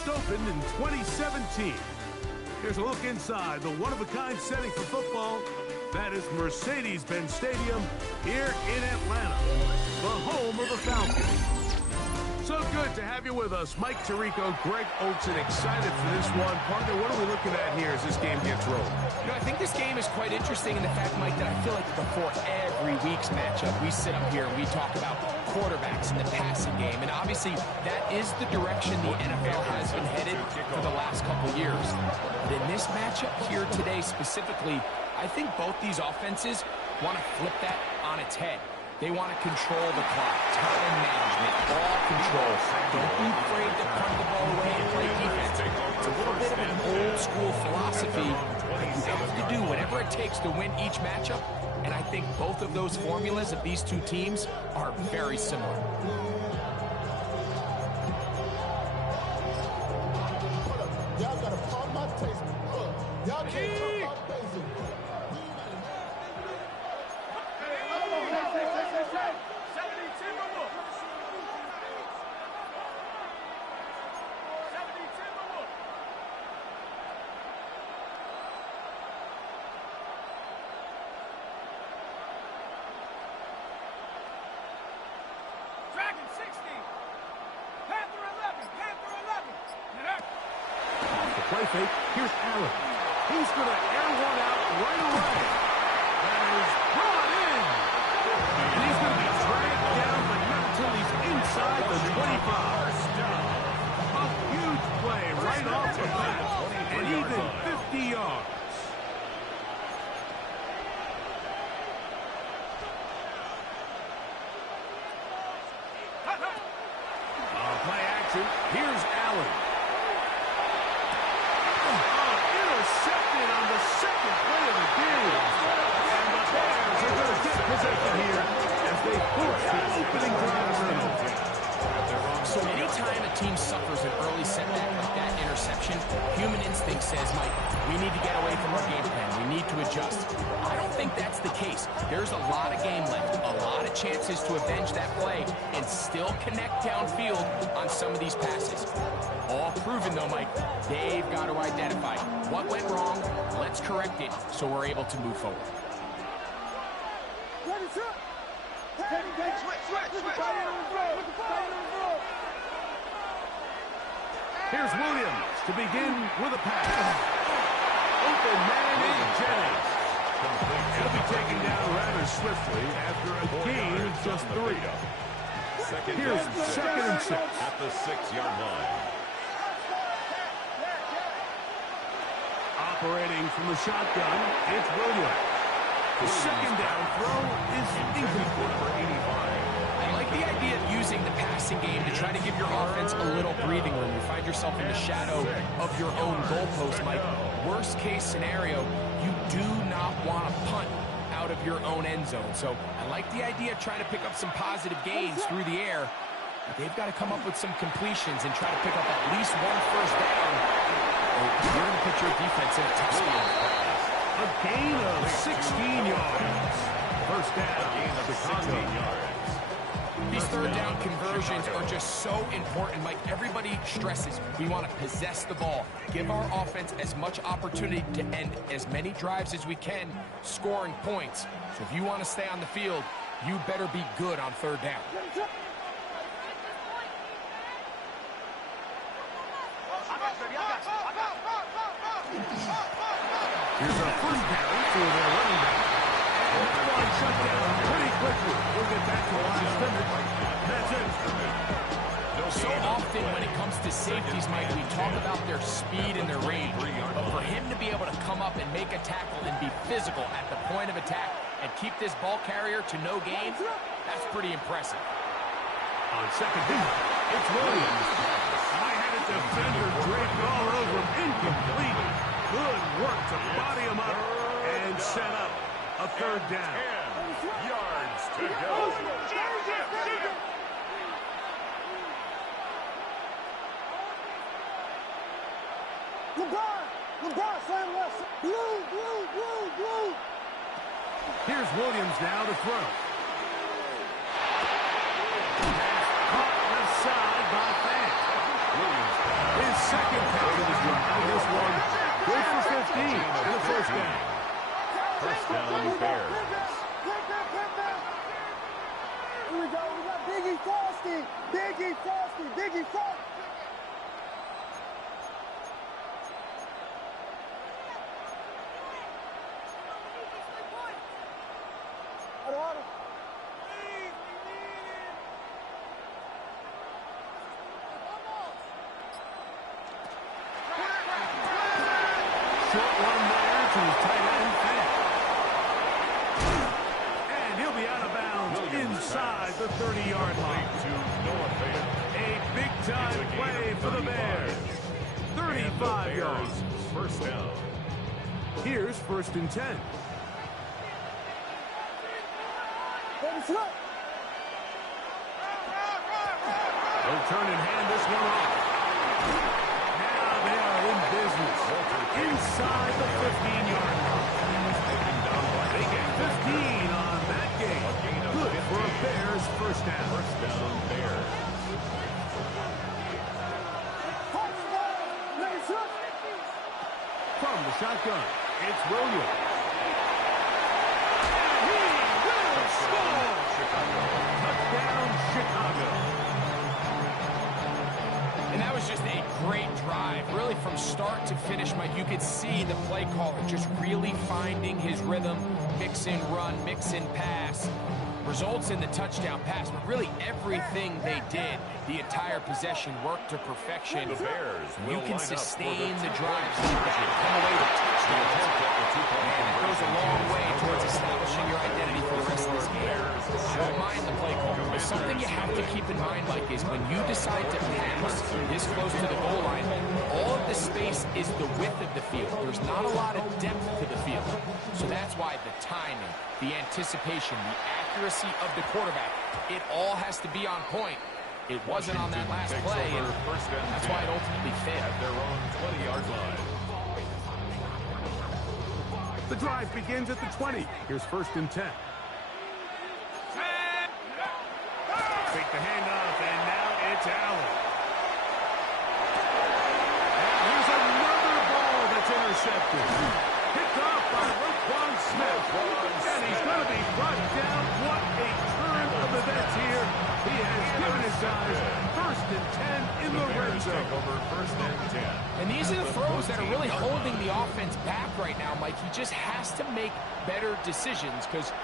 First opened in 2017. Here's a look inside the one-of-a-kind setting for football. That is Mercedes-Benz Stadium here in Atlanta, the home of the Falcons. So good to have you with us. Mike Tirico, Greg Olsen, excited for this one. Partner, what are we looking at here as this game gets rolling? You know, I think this game is quite interesting in the fact, Mike, that I feel like before every week's matchup, we sit up here and we talk about quarterbacks and the passing game. And obviously, that is the direction the NFL has been headed for the last couple years. But in this matchup here today specifically, I think both these offenses want to flip that on its head. They want to control the clock, time management, ball control. Don't be afraid to punt the ball away and play defense. It's a little bit of an old-school philosophy, but you have to do whatever it takes to win each matchup, and I think both of those formulas of these two teams are very similar. Y'all got to pump my taste. Y'all can't talk my basic. Play fake. Here's Allen. He's going to air one out right away. That is brought in. And he's going to be dragged down, but not until he's inside the 25. A huge play right off the bat. And even 50 yards. Play action. Here's Allen. Intercepted on the second play of the game. And the Bears are going to get possession here as they force the opening drive run. So anytime a team suffers an early setback like that interception, human instinct says, Mike, we need to get away from our game plan. We need to adjust. I don't think that's the case. There's a lot of game left, a lot of chances to avenge that play and still connect downfield on some of these passes. All proven, though, Mike, they've got to identify what went wrong, let's correct it so we're able to move forward. Here's Williams to begin with a pass. Open man is Jennings. He'll be taken down rather swiftly after a gain of just 3. Here's second and 6. At the 6-yard line. Operating from the shotgun, it's Williams. The second down throw is incomplete for 85. I like the idea of using the passing game to try to give your offense a little breathing room. You find yourself in the shadow of your own goalpost, Mike. Worst case scenario, you do not want to punt out of your own end zone. So I like the idea of trying to pick up some positive gains through the air. But they've got to come up with some completions and try to pick up at least one first down. Or you're going to put your defense in a tough spot. A gain of 16 yards. First down, Chicago. These third down conversions are just so important, Mike. Everybody stresses we want to possess the ball, give our offense as much opportunity to end as many drives as we can, scoring points. So if you want to stay on the field, you better be good on third down. Here's a first down for their running back. And that one shut down pretty quickly. We'll get back to the line of scrimmage. That's it. So often when it comes to safeties, Mike, we talk about their speed and their range. But for him to be able to come up and make a tackle and be physical at the point of attack and keep this ball carrier to no gain, that's pretty impressive. On second down, it's Williams. I had a defender draped all over him. Incomplete. Good work to body him up and set up a third down. 10 yards to go. Here's Williams now to throw. Caught left side by Fant. His second catch of his drive. This one good for 15 and a first down. First down, Bears. Here we go. We got Biggie Frosty. Biggie Frosty. Biggie Frosty. Short one there to his tight end, Fant. And he'll be out of bounds inside the 30-yard line. A big-time play for the Bears. 35 yards. First down. Here's first and 10. They'll turn and hand this one off. Now they are in business. Inside the 15-yard line. They get 15 on that game. Good for a Bears first down. First down, Bears. From the shotgun, it's Williams. And he will score! Touchdown, Chicago. And that was just a great drive. Really, from start to finish, Mike, you could see the play caller just really finding his rhythm. Mix in run, mix in pass. Results in the touchdown pass, but really everything they did, the entire possession worked to perfection. The Bears You will can line up sustain for the drives like that, come away with touchdowns. And it goes a long way towards establishing your identity for the rest of this game. I don't mind the play call. But something you have to keep in mind, Mike, is when you decide to pass this close to the goal line, all of the space is the width of the field. There's not a lot of depth to the field. So that's why the timing, the anticipation, the accuracy of the quarterback, it all has to be on point. It wasn't on that last play, and that's why it ultimately failed. At their own 20-yard line. The drive begins at the 20. Here's first and 10. Take the handoff, and now it's Allen. And here's another ball that's intercepted. Picked off by Roquan Smith. And he's going to be brought down. What a turn of events here. He has given his guys first and 10 in the red zone. Over first and 10. And these are the throws that are really holding the offense back right now, Mike. He just has to make better decisions because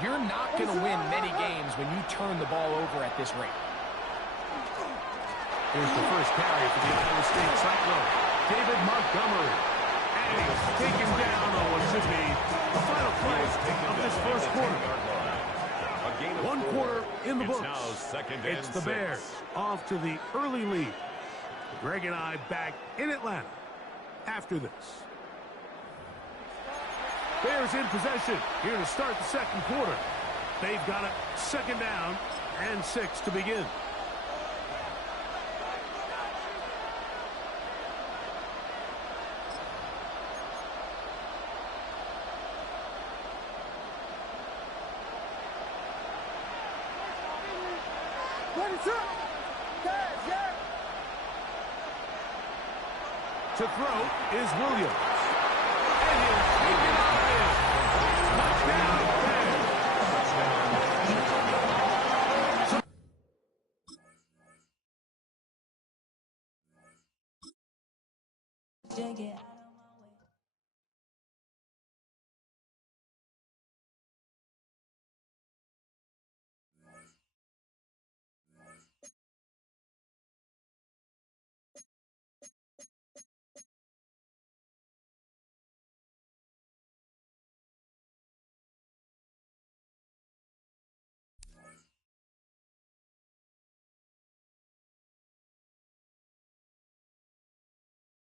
you're not going to win many games when you turn the ball over at this rate. Here's the first carry for the Iowa State Cyclone, David Montgomery. And he's taken down on what should be the final play of this first quarter. 1 quarter in the books. It's the Bears off to the early lead. Greg and I back in Atlanta after this. Bears in possession here to start the second quarter. They've got it second down and 6 to begin. To throw is Williams. And he'll take it on in. Touchdown, Bears. Dig it.